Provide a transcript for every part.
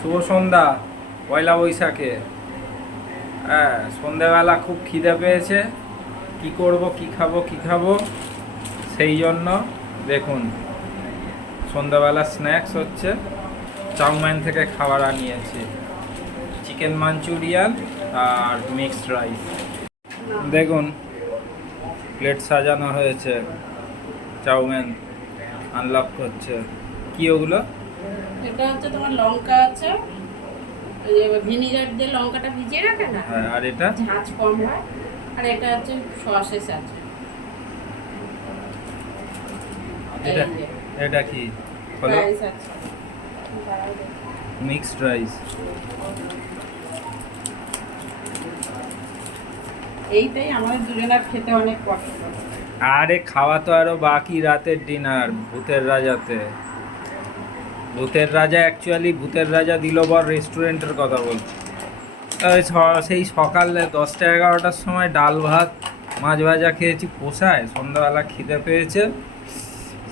শুভ সন্ধ্যা। পয়লা বৈশাখে হ্যাঁ, সন্ধ্যেবেলা খুব খিদে পেয়েছে। কি করব, কি খাবো সেই জন্য দেখুন সন্ধ্যাবেলা স্ন্যাক্স হচ্ছে চাউমিন থেকে খাবার আনিয়েছি, চিকেন মাঞ্চুরিয়ান আর মিক্সড রাইস। দেখুন প্লেট সাজানো হয়েছে, চাউমিন আনলক করছে। কি ওগুলো? এটা হচ্ছে তোমার লঙ্কা আছে, ওই যে ভিনিগার দিয়ে লঙ্কাটা ভিজিয়ে রাখে না, হ্যাঁ, আর এটা ঝাঁঝ কম হয়। আর এটা হচ্ছে সসেস আছে। এটা এটা কি বলো? রাইস আছে, মিক্সড রাইস। এইটাই আমাদের দুজনের খেতে অনেক পছন্দ। আরে খাওয়া তো আরো বাকি, রাতের ডিনার ভূতের রাজাতে। ভূতের রাজা অ্যাকচুয়ালি ভূতের রাজা দিলবর রেস্টুরেন্টের কথা বলছি। সেই সকালে 10টা 11টার সময় ডাল ভাত মাছ ভাজা খেয়েছি, পোষায়? সন্ধ্যাবেলা খিদে পেয়েছে,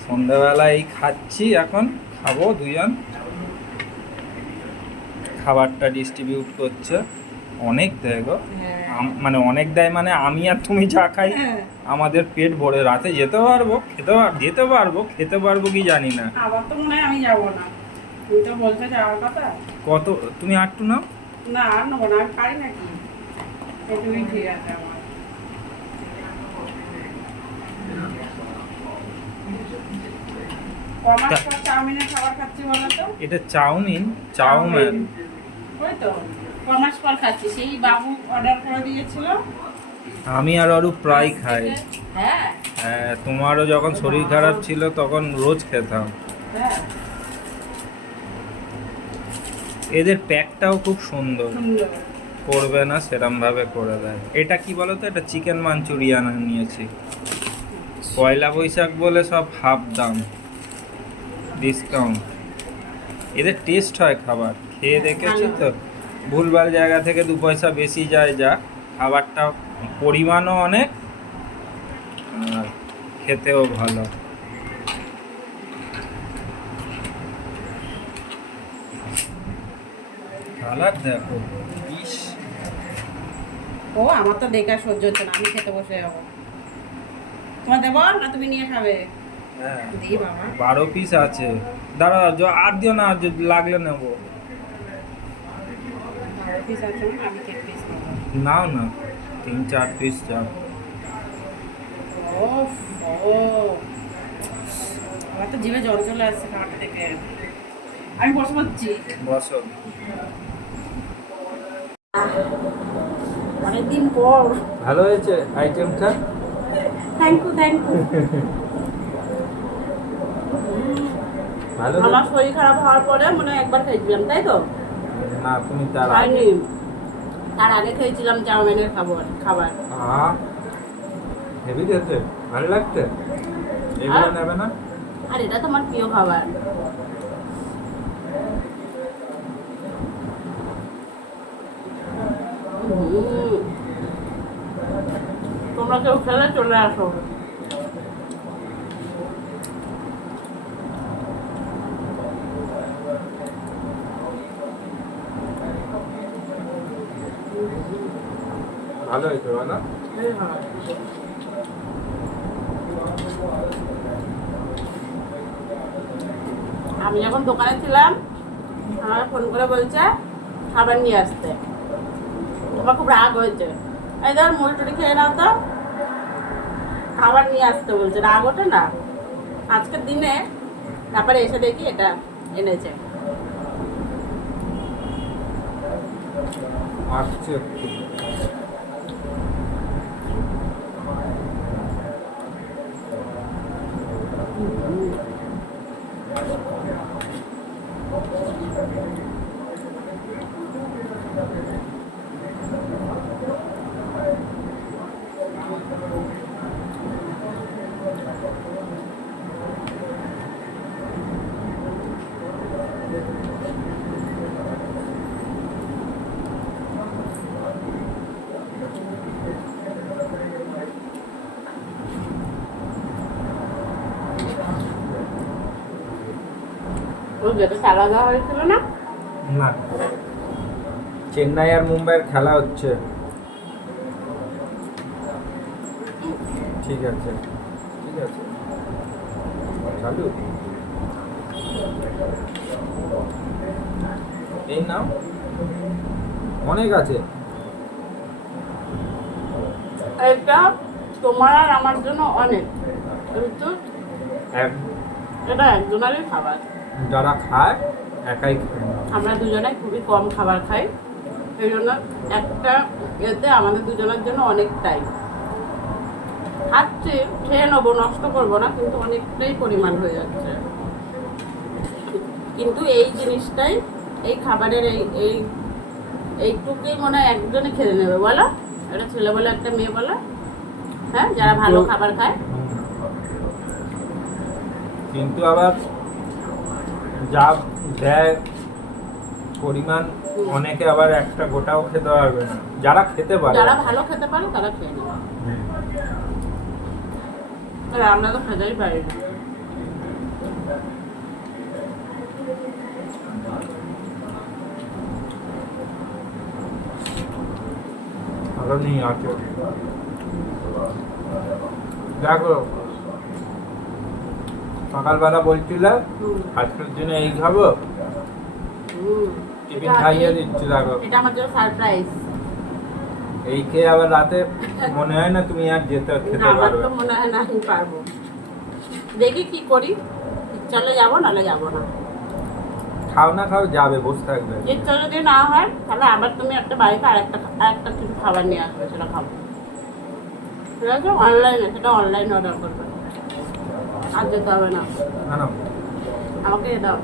সন্ধ্যাবেলা এই খাচ্ছি। এখন খাবো দুজন। খাবারটা ডিস্ট্রিবিউট করছে, অনেক দেয় গো। মানে অনেক দেয় মানে আমি আর তুমি যা খাই হ্যাঁ। আমাদের পেট ভরে রাতে যেতে পারবো, খেতে পারবো কি জানি না। আবার তো মনে হয় আমি যাবো না, তুই তো বলতে যাওয়ার কথা। কত তুমি আটটু নাও? না আর নেবো না, আমি পারি নাকি, এটুকুই ঠিক আছে আমার। কমাস চাউমিনের খাবার খাচ্ছি বলো তো? এটা চাউমিন? ওই তো কমাস পর খাচ্ছি, সেই বাবু অর্ডার করে দিয়েছিল। আমি আর আরও প্রায় খাই। হ্যাঁ হ্যাঁ, তোমারও যখন শরীর খারাপ ছিল তখন রোজ খেতাম। হ্যাঁ, এদের প্যাকটাও খুব সুন্দর, সুন্দর। করবে না সেরমভাবে করে দেয়। এটা কি বলো তো? এটা চিকেন মাঞ্চুরিয়ান নিয়েছি। পয়লা বৈশাখ বলে সব হাফ দাম, ডিসকাউন্ট। এদের টেস্ট হয় খাবার, খেয়ে দেখেছি তো। ভুলভাল জায়গা থেকে 2 পয়সা বেশি যায় যা, খাবারটা পরিমাণও অনেক আর খেতেও ভালো। কালার দেখো, ইস! ও আমার তো দেখা সহ্য হচ্ছে না, আমি খেতে বসে যাবো। তোমার দেবো না তুমি নিয়ে খাবে? হ্যাঁ, দিই বাবা। 12 পিস আছে। দাঁড়া, আর দিও না, যদি লাগলে নেবো। 12 পিস আছে না, আমি 3 পিস নেবো। নাও না, 3-4 পিস যাও। ও ও, আমার তো জিভে জল চলে আসছে খাবারটা দেখে। আমি বসে পড়ছি। বসো। অনেকদিন পর। ভালো হয়েছে আইটেমটা? Thank you thank you. ভালো আমার শরীর খারাপ হওয়ার পরে মনে হয় একবার খেয়েছিলাম, তাই তো? না, তুমি তার খাইনি, তার আগে খেয়েছিলাম চাউমিনের খাবার। হেভি খেতে, ভালো লাগছে। এগুলো নেবে না? আর এটা তোমার প্রিয় খাবার। তোমরা কেউ খেলে চলে আসো। ভালো হয়েছে বলো? আমি যখন দোকানে ছিলাম আমাকে ফোন করে বলছে খাবার নিয়ে আসতে, আমার খুব রাগ হয়েছে। এই ধর মুড়ি টুড়ি খেয়ে নাও তো, খাবার নিয়ে আসতে বলছে, রাগ ওঠে না আজকের দিনে? তারপরে এসে দেখি এটা এনেছে। আসছে। ওই যেটা চালা দেওয়া হয়েছিল না, না, চেন্নাই আর মুম্বাইয়ের খেলা হচ্ছে। ঠিক আছে, ঠিক আছে, চালু। এই নাও, অনেক আছে। এটা তোমার আর আমার জন্য অনেক, কিন্তু এক- এটা একজনেরই খাবার। যারা খায় একাই খায় না। আমরা দুজনে খুবই কম খাবার খাই, এই জন্য একটা এতে আমাদের দুজনের জন্য অনেকটাই খাচ্ছি, খেয়ে নেবো, নষ্ট করবো না, কিন্তু অনেকটাই পরিমাণ হয়ে যাচ্ছে। কিন্তু এই জিনিসটাই, এই খাবারের এই এইটুকুই মনে হয় একজনে খেয়ে নেবে, বলো? একটা ছেলে বলে একটা মেয়ে বলে, হ্যাঁ, যারা ভালো খাবার খায়। কিন্তু আবার যা দেয় পরিমাণ, অনেকে আবার একটা গোটাও খেতে পারবে না, যারা খেতে পারে। যারা ভালো খেতে পারে তারা খেয়ে নেবে, আর আমরা তো খেতেই পারি না। ভালো নেই আছে। দেখো, সকালবেলা বলছিলে আজকের দিনে এই খাবো, টিফিন খাইয়ে দিচ্ছি। দেখো, এটা আমার জন্য সারপ্রাইজ। এই খেয়ে আবার রাতে মনে হয় না তুমি আর যেতে খেতে আমার পারবে। তো মনে হয় না আমি পারবো, দেখি কি করি, চলে যাবো নাহলে যাবো না। খাও না খাও, যাবে, বসে থাকবে। ইচ্ছা যদি না হয় তাহলে আবার তুমি একটা বাড়িতে আরেকটা কিছু খাবার নিয়ে আসবে, সেটা খাবো। ঠিক আছে, অনলাইনে, সেটা অনলাইনে অর্ডার করবে, আর যেতে হবে না। না না, আমাকে এ দাও,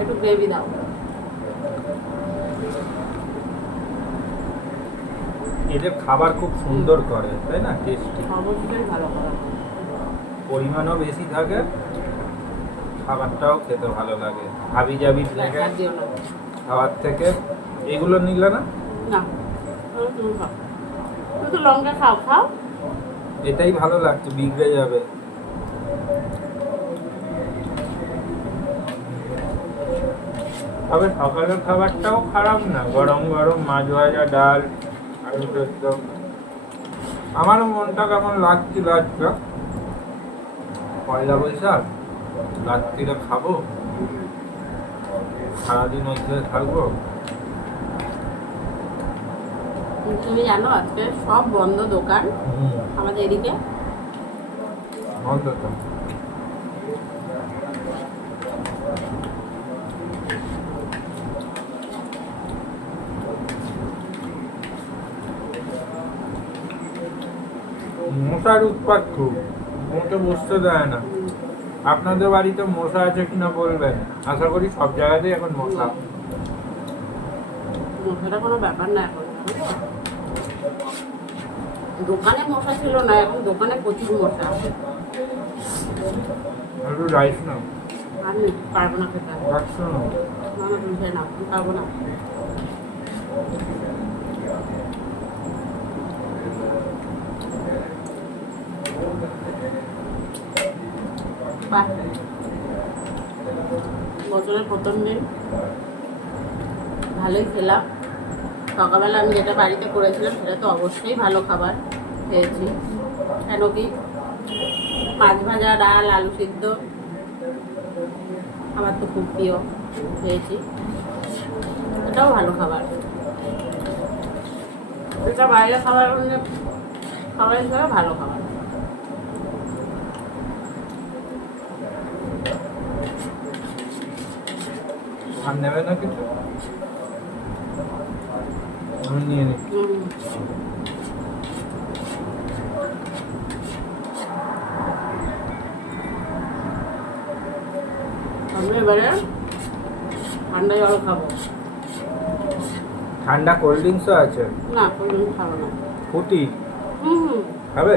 একটু গ্রেভি দাও। এদের খাবার খুব সুন্দর করে, তাই না? টেস্টি, অবশ্যই ভালো খাবার। পরিমাণও বেশি থাকে, খাবারটাও খেতে ভালো লাগে। হাবি জাবি থেকে আর দিও না। খাবার থেকে এগুলো নিলে না, না, তাহলে তুমি খাও, তুমি তো লঙ্কা খাও, খাও। এটাই ভালো লাগছে, বিগড়ে যাবে। তবে সকালের খাবারটাও খারাপ না, গরম গরম মাছ ভাজা, ডাল, আলু সেদ্ধ। আমারও মনটা কেমন লাগছিল আজকে, পয়লা বৈশাখ, রাত্রিরে খাবো, সারাদিন ওইখানে থাকবো। তুমি জানো আজকে সব বন্ধ দোকান আমাদের এদিকে। অন্তত মশার উৎপাত খুব, মোটে বসতে দেয় না। আপনাদের বাড়িতে মশা আছে কিনা বলবেন, আশা করি সব জায়গাতেই এখন মশা। মশাটা কোনো ব্যাপার না এখন, দোকানে মশা ছিল না, এখন দোকানে প্রচুর মশা। একটু রাইস না, আর নেই, পারবো না খেতে। রাখছো না? না না, তুমি খেয়ে নাও, আমি পারবো না। বাহ, বছরের প্রথম দিন ভালোই খেলাম। সকালবেলা আমি যেটা বাড়িতে করেছিলাম সেটা তো অবশ্যই ভালো খাবার খেয়েছি, কেন কি মাছ ভাজা, ডাল, আলু সিদ্ধ আমার তো খুব প্রিয়, খেয়েছি, এটাও ভালো খাবার। এটা বাইরে খাবার খাবার হিসাবে ভালো খাবার। আর নেবে না কিছু? আমি নিয়ে নিই। আমি এবারে ঠান্ডা জল খাবো। ঠান্ডা কোল্ড ড্রিঙ্কসও আছে। না, কোনো খাবো না। ফুটি হুম হুম খাবে?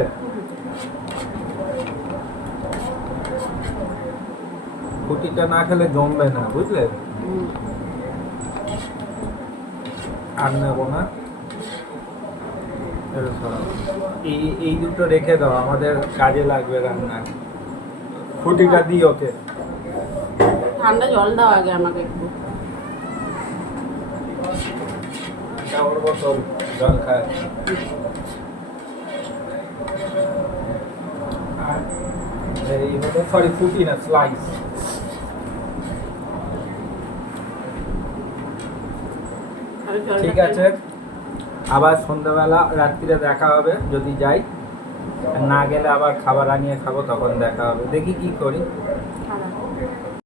ফুটিটা না খেলে জমবে না, বুঝলে? হুম। আর নেবো না। এই এই দুটো রেখে দাও, আমাদের কাজে লাগবে রান্নায়। ফুটিটা দিই ওকে। ঠান্ডা জল দাও আগে আমাকে একটু। একটা ওর বোতল জল খায়। আর এই হলো সরি ফুটি না স্লাইস। আমি জলটা ঠিক খাই। আছে, আবার সন্ধ্যাবেলা রাত্রিরে দেখা হবে যদি যাই, আর না গেলে আবার খাবার আনিয়ে খাবো, তখন দেখা হবে। দেখি কি করি। খাবার।